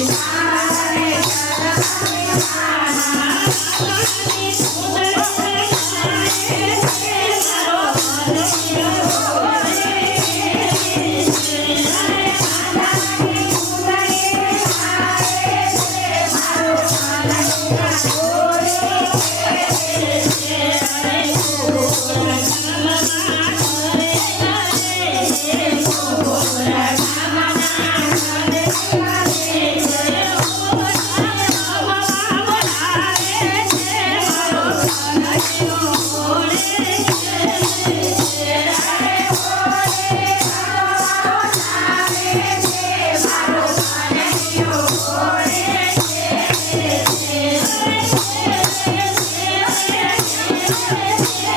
Thank you. Thank yeah. you. Yeah.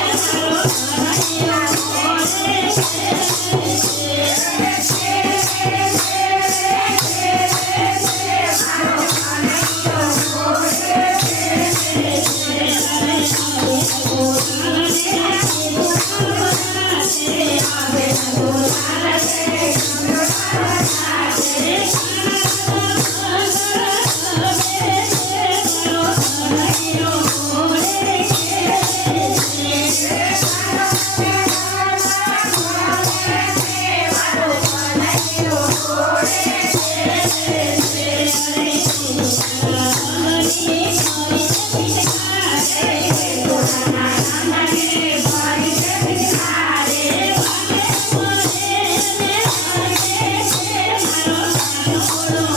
you yes.